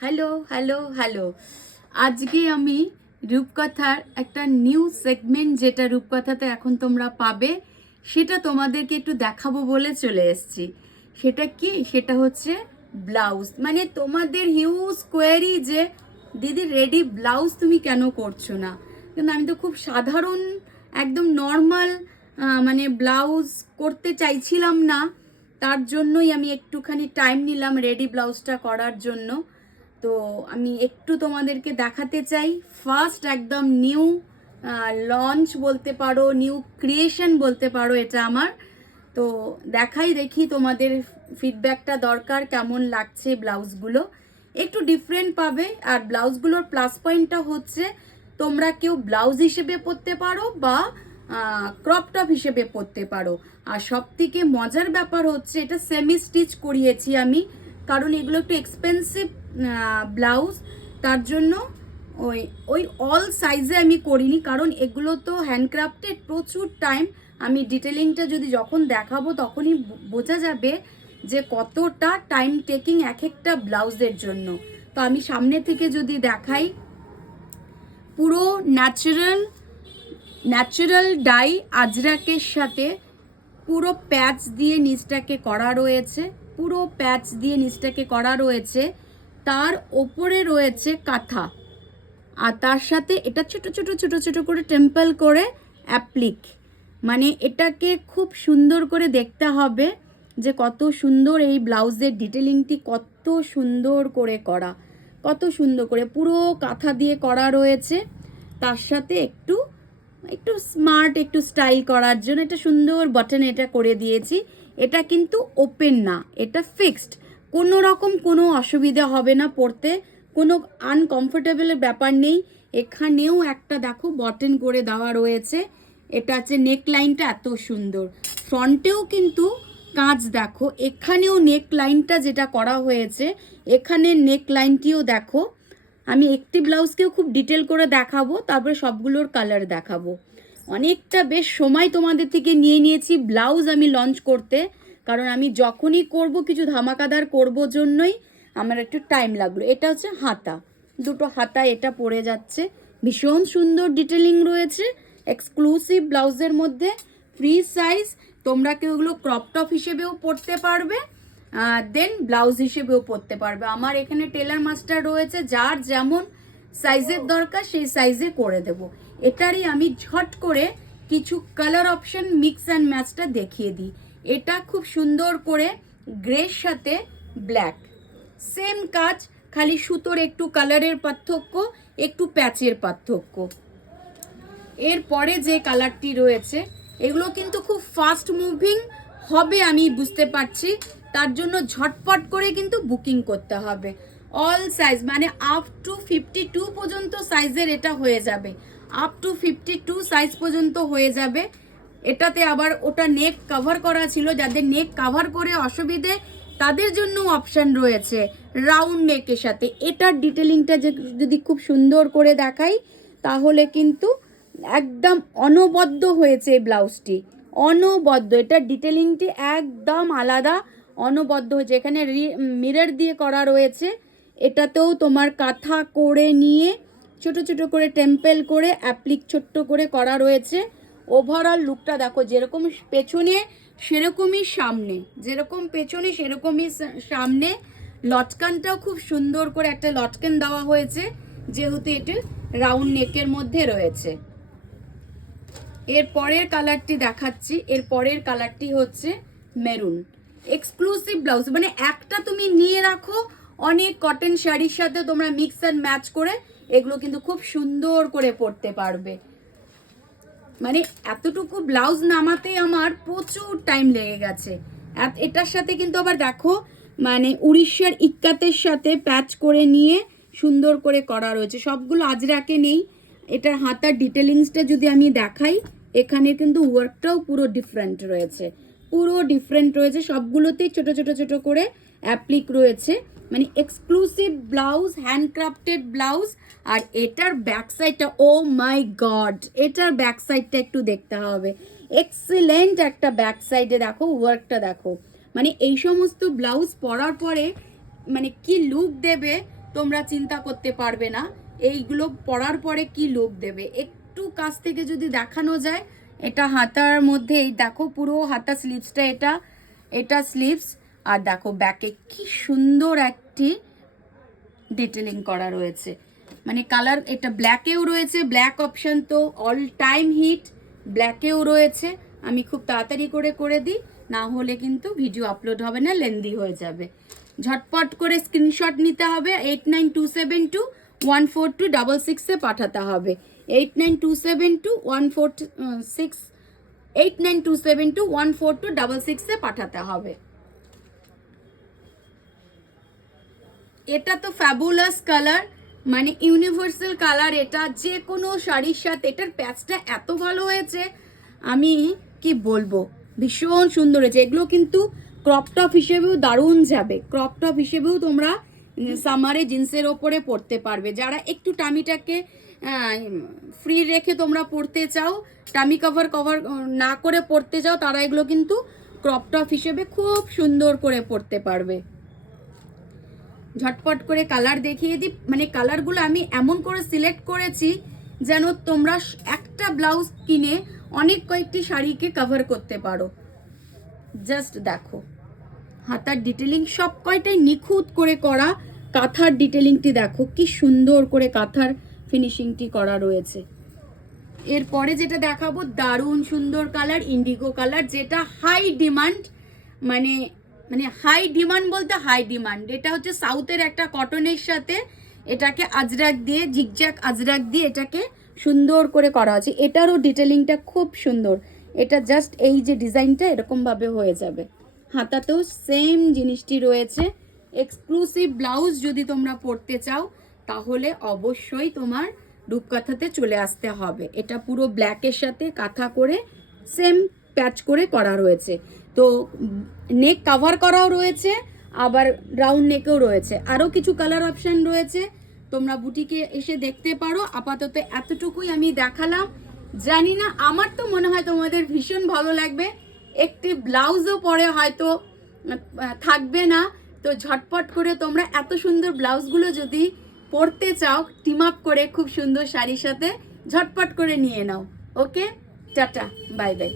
Hello hello hello. আজকে আমি রূপকথার একটা নিউ সেগমেন্ট, যেটা রূপকথাতে এখন তোমরা পাবে, সেটা তোমাদেরকে একটু দেখাবো বলে চলে এসেছি। সেটা কি? সেটা হচ্ছে ব্লাউজ। মানে তোমাদের হিউজ কোয়েরি যে দিদি রেডি ব্লাউজ তুমি কেন করছো না, কিন্তু আমি তো খুব সাধারণ একদম নর্মাল মানে ব্লাউজ করতে চাইছিলাম না। তার জন্যই আমি একটুখানি টাইম নিলাম রেডি ব্লাউজটা করার জন্য। তো আমি একটু তোমাদেরকে দেখাতে চাই ফার্স্ট একদম নিউ লঞ্চ বলতে পারো, নিউ ক্রিয়েশন বলতে পারো এটা আমার। তো দেখি তোমাদের ফিডব্যাকটা দরকার, কেমন লাগছে ব্লাউজগুলো। একটু ডিফারেন্ট পাবে। আর ব্লাউজগুলোর প্লাস পয়েন্টটা হচ্ছে তোমরা কেউ ব্লাউজ হিসেবে পরতে পারো বা ক্রপ টপ হিসেবে পরতে পারো। আর সব থেকে মজার ব্যাপার হচ্ছে এটা সেমি স্টিচ করিয়েছি আমি, কারণ এগুলো একটু এক্সপেন্সিভ ব্লাউজ। তার জন্য ওই ওই অল সাইজে আমি করিনি, কারণ এগুলো তো হ্যান্ডক্রাফটেড, প্রচুর টাইম। আমি ডিটেলিংটা যদি যখন দেখাবো তখনই বোঝা যাবে যে কতটা টাইম টেকিং এক একটা ব্লাউজের জন্য। তো আমি সামনে থেকে যদি দেখাই, পুরো ন্যাচারাল ডাই আজরাকের সাথে পুরো প্যাচ দিয়ে নিচটাকে করা রয়েছে, পুরো প্যাচ দিয়ে নিচটাকে করা রয়েছে। তার ওপরে রয়েছে কাঁথা, আর তার সাথে এটা ছোট ছোট ছোট ছোট করে টেম্পল করে অ্যাপ্লিক। মানে এটাকে খুব সুন্দর করে দেখতে হবে যে কত সুন্দর এই ব্লাউজের ডিটেলিংটি, কত সুন্দর করে করা, কত সুন্দর করে পুরো কাঁথা দিয়ে করা রয়েছে। তার সাথে একটু একটু স্মার্ট, একটু স্টাইল করার জন্য একটা সুন্দর বাটন এটা করে দিয়েছি। এটা কিন্তু ওপেন না, এটা ফিক্সড। কোনো রকম কোনো অসুবিধা হবে না পরতে, কোনো আনকমফোর্টেবলের ব্যাপার নেই। এখানেও একটা দেখো বটন করে দেওয়া রয়েছে। এটা হচ্ছে নেক লাইনটা এত সুন্দর, ফ্রন্টেও কিন্তু কাজ দেখো, এখানেও নেক লাইনটা যেটা করা হয়েছে, এখানে নেক লাইনটিও দেখো। আমি একটি ব্লাউজকেও খুব ডিটেল করে দেখাবো, তারপরে সবগুলোর কালার দেখাবো। অনেকটা বেশ সময় তোমাদের থেকে নিয়ে নিয়েছি ব্লাউজ আমি লঞ্চ করতে, কারণ আমি যখনই করব কিছু ধামাকাদার করব জন্যই আমার একটু টাইম লাগলো। এটা হচ্ছে হাতা, দুটো হাতা এটা পড়ে যাচ্ছে, ভীষণ সুন্দর ডিটেলিং রয়েছে এক্সক্লুসিভ ব্লাউজের মধ্যে। ফ্রি সাইজ, তোমরা কেউ ওগুলো ক্রপ টপ হিসেবেও পরতে পারবে, দেন ব্লাউজ হিসেবেও পরতে পারবে। আমার এখানে টেলার মাস্টার রয়েছে, যার যেমন সাইজের দরকার সেই সাইজে করে দেব। এটারই আমি ঝট করে কিছু কালার অপশন মিক্স অ্যান্ড ম্যাচটা দেখিয়ে দিই। এটা খুব সুন্দর করে গ্রের সাথে ব্ল্যাক, সেম কাজ, খালি সুতোর একটু কালারের পার্থক্য, একটু প্যাচের পার্থক্য। এরপরে যে কালারটি রয়েছে, এগুলো কিন্তু খুব ফাস্ট মুভিং হবে আমি বুঝতে পারছি, তার জন্য ঝটপট করে কিন্তু বুকিং করতে হবে। অল সাইজ মানে আপ টু 52 পর্যন্ত সাইজের এটা হয়ে যাবে, আপ টু 52 সাইজ পর্যন্ত হয়ে যাবে। এটাতে আবার ওটা নেক কভার করা ছিল, যাদের নেক কভার করে অসুবিধে তাদের জন্য অপশান রয়েছে রাউন্ড নেকের সাথে। এটার ডিটেলিংটা যদি খুব সুন্দর করে দেখাই, তাহলে কিন্তু একদম অনবদ্য হয়েছে এই ব্লাউজটি, অনবদ্য। এটার ডিটেলিংটি একদম আলাদা, অনবদ্য হয়েছে। এখানে মিরর দিয়ে করা রয়েছে, এটাতেও তোমার কাঁথা করে নিয়ে ছোট ছোট করে টেম্পেল করে অ্যাপ্লিক ছোট্ট করে করা রয়েছে। ওভারঅল লুকটা দেখো, যেরকম পেছনে সেরকমই সামনে, যেরকম পেছনে সেরকমই সামনে। লটকানটাও খুব সুন্দর করে একটা লটকান দেওয়া হয়েছে, যেহেতু এটা রাউন্ড নেকের মধ্যে রয়েছে। এর পরের কালারটি দেখাচ্ছি, এর পরের কালারটি হচ্ছে মেরুন। এক্সক্লুসিভ ব্লাউজ, মানে একটা তুমি নিয়ে রাখো, অনেক কটন শাড়ির সাথে তোমরা মিক্স অ্যান্ড ম্যাচ করে এগুলো কিন্তু খুব সুন্দর করে পরতে পারবে। মানে এতটুকু ব্লাউজ নামাতে আমার প্রচুর টাইম লেগে গেছে। এটার সাথে কিন্তু আবার দেখো, মানে উড়িষ্যার ইক্কাতের সাথে প্যাচ করে নিয়ে সুন্দর করে করা রয়েছে। সবগুলো আজরাকে নেই। এটার হাতার ডিটেলিংসটা যদি আমি দেখাই, এখানে কিন্তু ওয়ার্কটাও পুরো ডিফারেন্ট রয়েছে, পুরো ডিফারেন্ট রয়েছে। সবগুলোতেই ছোট ছোট ছোট করে অ্যাপ্লিক রয়েছে, মানে এক্সক্লুসিভ ব্লাউজ, হ্যান্ডক্রাফটেড ব্লাউজ। আর এটার ব্যাক সাইডটা, ও মাই গড, এটার ব্যাক সাইডটা একটু দেখতে হবে। এক্সিলেন্ট একটা ব্যাক সাইডে দেখো, ওয়ার্কটা দেখো। মানে এই সমস্ত ব্লাউজ পরার পরে মানে কি লুক দেবে তোমরা চিন্তা করতে পারবে না এইগুলো পরার পরে কি লুক দেবে। একটু কাছ থেকে যদি দেখানো যায়, এটা হাতার মধ্যে, এই দেখো পুরো হাতা স্লিভসটা, এটা স্লিভস, আর দেখো ব্যাকে কি সুন্দর একটি ডিটেলিং করা রয়েছে। মানে কালার এটা ব্ল্যাকেও রয়েছে, ব্ল্যাক অপশন তো অল টাইম হিট, ব্ল্যাকেও রয়েছে। আমি খুব তাড়াতাড়ি করে দিই, না হলে কিন্তু ভিডিও আপলোড হবে না, লেন্দি হয়ে যাবে। ঝটপট করে স্ক্রিনশট নিতে হবে, 8927214266 পাঠাতে হবে। 8927214266 পাঠাতে হবে। এটা তো ফ্যাবুলাস কালার, মানে ইউনিভার্সাল কালার। এটা যে কোনো শাড়ির সাথে, এটার প্যাচটা এত ভালো হয়েছে, আমি কি বলবো, ভীষণ সুন্দর হয়েছে। এগুলো কিন্তু ক্রপ টপ হিসেবেও দারুণ যাবে, ক্রপ টপ হিসেবেও তোমরা সামারে জিন্সের ওপরে পরতে পারবে। যারা একটু টামিটাকে ফ্রি রেখে তোমরা পরতে চাও, টামি কভার না করে পরতে চাও, তারা এগুলো কিন্তু ক্রপ টপ হিসেবে খুব সুন্দর করে পরতে পারবে। ঝটপট করে কালার দেখিয়ে দিই। মানে কালারগুলো আমি এমন করে সিলেক্ট করেছি যেন তোমরা একটা ব্লাউজ কিনে অনেক কয়েকটি শাড়িকে কভার করতে পারো। জাস্ট দেখো হাতার ডিটেলিং সব কয়টাই নিখুঁত করে করা। কাঁথার ডিটেলিংটি দেখো কি সুন্দর করে কাঁথার ফিনিশিংটি করা রয়েছে। এরপরে যেটা দেখাবো দারুণ সুন্দর কালার, ইন্ডিগো কালার, যেটা হাই ডিমান্ড। মানে হাই ডিমান্ড বলতে হাই ডিমান্ড। এটা হচ্ছে সাউথের একটা কটনের সাথে এটাকে আজরাক দিয়ে, জিগজ্যাগ আজরাক দিয়ে এটাকে সুন্দর করে করা আছে। এটারও ডিটেলিংটা খুব সুন্দর। এটা জাস্ট এই যে ডিজাইনটা এরকমভাবে হয়ে যাবে। হাতাতেও সেম জিনিসটি রয়েছে। এক্সক্লুসিভ ব্লাউজ যদি তোমরা পরতে চাও তাহলে অবশ্যই তোমার রূপকথাতে চলে আসতে হবে। এটা পুরো ব্ল্যাকের সাথে কাঁথা করে সেম প্যাচ করে করা রয়েছে। তো নেক কভার করাও রয়েছে, আবার রাউন্ড নেকেও রয়েছে। আরও কিছু কালার অপশান রয়েছে, তোমরা বুটিকে এসে দেখতে পারো। আপাতত এতটুকুই আমি দেখালাম। জানি না, আমার তো মনে হয় তোমাদের ভীষণ ভালো লাগবে। একটি ব্লাউজও পরে হয়তো থাকবে না। তো ঝটপট করে তোমরা এত সুন্দর ব্লাউজগুলো যদি পরতে চাও টিম আপ করে খুব সুন্দর শাড়ির সাথে, ঝটপট করে নিয়ে নাও। ওকে, টাটা, বাই বাই।